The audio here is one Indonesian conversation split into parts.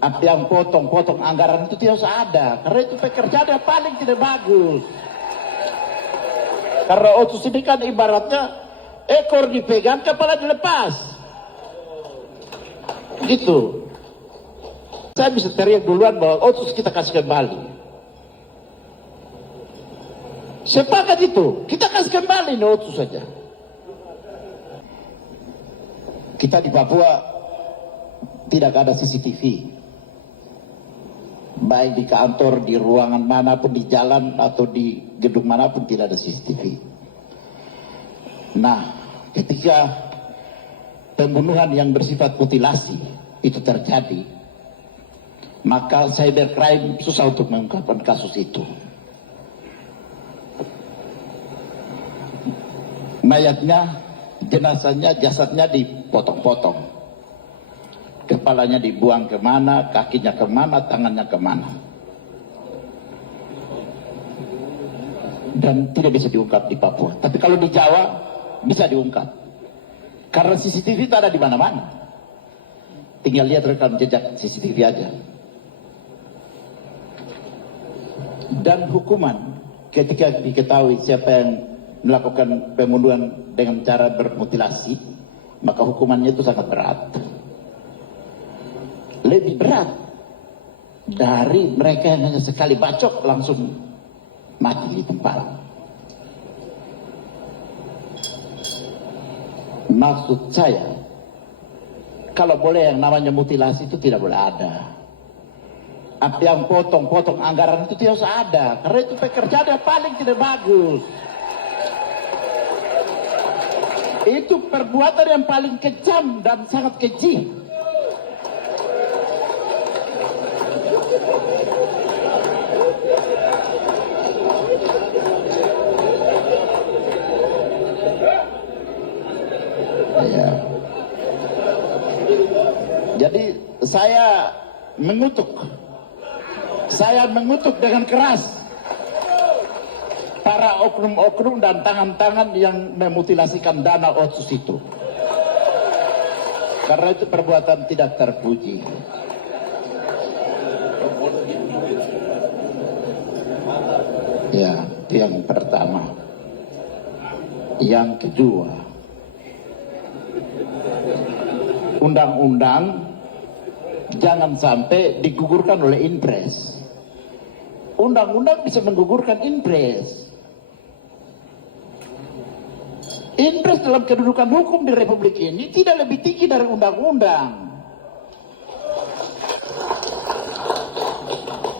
Apa yang potong-potong anggaran itu tidak usah ada, karena itu pekerjaan yang paling tidak bagus. Karena Otsus ini kan ibaratnya ekor dipegang, kepala dilepas. Gitu. Saya bisa teriak duluan bahwa Otsus kita kasih kembali. Sepakat itu, kita kasih kembali nih Otsus saja. Kita di Papua tidak ada CCTV. Baik di kantor, di ruangan manapun, di jalan atau di gedung manapun tidak ada CCTV. Nah, ketika pembunuhan yang bersifat mutilasi itu terjadi, maka cybercrime susah untuk mengungkapkan kasus itu. Mayatnya, jenazahnya, jasadnya dipotong-potong. Kepalanya dibuang kemana, kakinya kemana, tangannya kemana. Dan tidak bisa diungkap di Papua. Tapi kalau di Jawa, bisa diungkap. Karena CCTV itu ada di mana-mana. Tinggal lihat rekam jejak CCTV aja. Dan hukuman, ketika diketahui siapa yang melakukan pembunuhan dengan cara bermutilasi, maka hukumannya itu sangat berat. Lebih berat dari mereka yang hanya sekali bacok langsung mati di tempat. Maksud saya, kalau boleh yang namanya mutilasi itu tidak boleh ada. Apa yang potong-potong anggaran itu tidak usah ada, karena itu pekerjaan yang paling tidak bagus. Itu perbuatan yang paling kejam dan sangat keji. Ya. Jadi saya mengutuk dengan keras para oknum-oknum dan tangan-tangan yang memutilasikan dana Otsus itu. Karena itu perbuatan tidak terpuji. Ya, itu yang pertama. Yang kedua, undang-undang jangan sampai digugurkan oleh Inpres. Undang-undang bisa menggugurkan Inpres. Inpres dalam kedudukan hukum di Republik ini tidak lebih tinggi dari undang-undang.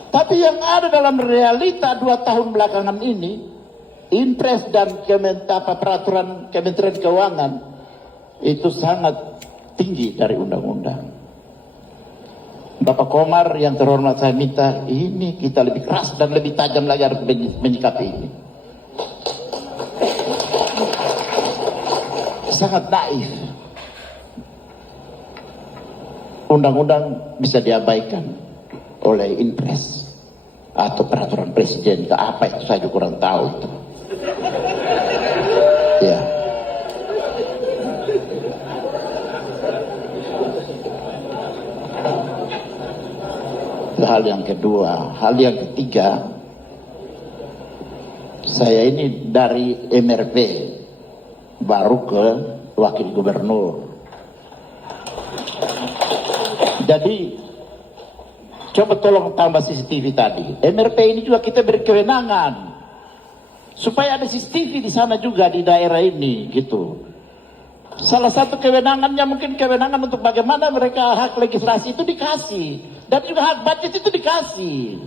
Tapi yang ada dalam realita 2 tahun belakangan ini, Inpres dan peraturan Kementerian Keuangan itu sangat tinggi dari undang-undang. Bapak Komar yang terhormat, saya minta ini kita lebih keras dan lebih tajam lagi harus menyikapi ini. Sangat naif. Undang-undang bisa diabaikan oleh Inpres atau peraturan presiden, ke apa itu saya juga kurang tahu itu. Ya. Hal yang kedua, hal yang ketiga, saya ini dari MRP baru ke wakil gubernur. Jadi coba tolong tambah CCTV tadi. MRP ini juga kita beri kewenangan supaya ada CCTV di sana juga di daerah ini gitu. Salah satu kewenangannya mungkin kewenangan untuk bagaimana mereka hak legislasi itu dikasih. Dan juga hak budget itu dikasih.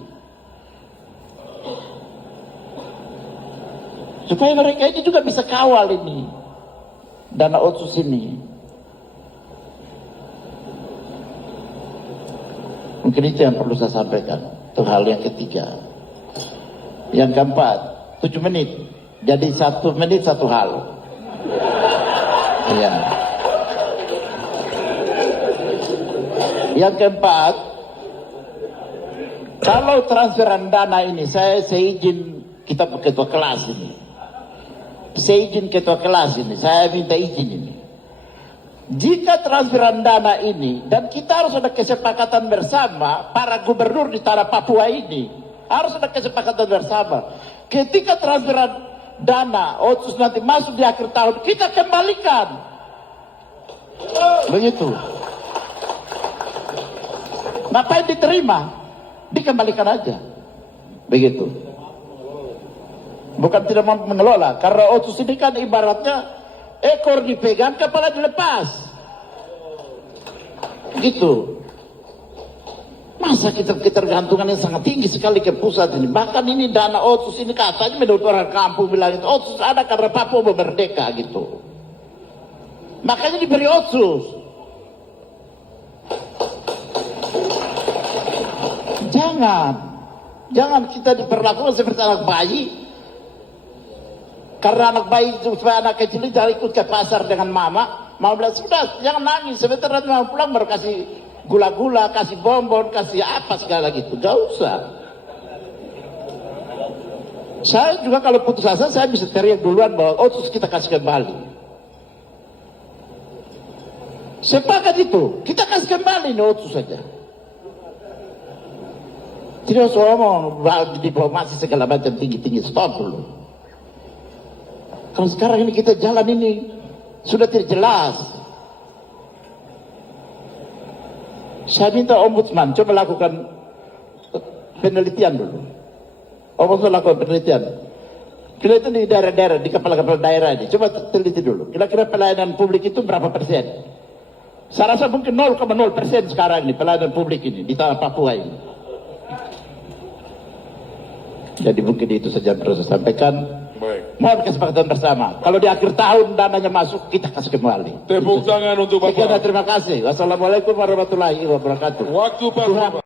Supaya mereka ini juga bisa kawal ini. Dana Otsus ini. Mungkin itu yang perlu saya sampaikan. Itu hal yang ketiga. Yang keempat, 7 menit. Jadi 1 menit 1 hal. Ya. Yang keempat, kalau transferan dana ini, saya izin kita ketua kelas ini. Saya izin ketua kelas ini, saya minta izin ini. Jika transferan dana ini, dan kita harus ada kesepakatan bersama, para gubernur di tanah Papua ini, harus ada kesepakatan bersama. Ketika transferan dana otsus nanti masuk di akhir tahun, kita kembalikan. Begitu. Ngapain diterima? Dikembalikan aja. Begitu. Bukan tidak mau mengelola, karena otsus ini kan ibaratnya ekor dipegang, kepala dilepas. Gitu. Masa kita ketergantungan yang sangat tinggi sekali ke pusat ini. Bahkan ini dana otsus ini katanya menurut orang kampung bilang itu otsus ada karena Papua mau merdeka gitu. Makanya diberi otsus. Jangan kita diperlakukan seperti anak bayi. Karena anak bayi supaya anak kecil itu jangan ikut ke pasar dengan mama. Mama bilang sudah jangan nangis, sebentar nanti mama pulang baru kasih gula-gula, kasih bonbon, kasih apa segala gitu. Gak usah. Saya juga kalau putus asa saya bisa teriak duluan bahwa otsus kita kasih kembali. Sepakat itu, kita kasih kembali nih otsus saja. Tidak usah ngomong diplomasi segala macam tinggi-tinggi, stop dulu. Kalau sekarang ini kita jalan ini sudah tidak jelas. Saya minta ombudsman coba lakukan penelitian dulu. Ombudsman lakukan penelitian. Kita itu di daerah-daerah, di kepala-kepala daerah ini, coba teliti dulu. Kira-kira pelayanan publik itu berapa persen? Saya rasa mungkin 0,0% sekarang ini pelayanan publik ini di tanah Papua ini. Jadi mungkin itu saja yang perlu saya sampaikan. Baik. Mohon kesepakatan bersama. Kalau di akhir tahun dananya masuk, kita kasih kembali. Tepuk tangan untuk Sekian dan Bapak. terima kasih. Wassalamualaikum warahmatullahi wabarakatuh. Waktu Pak.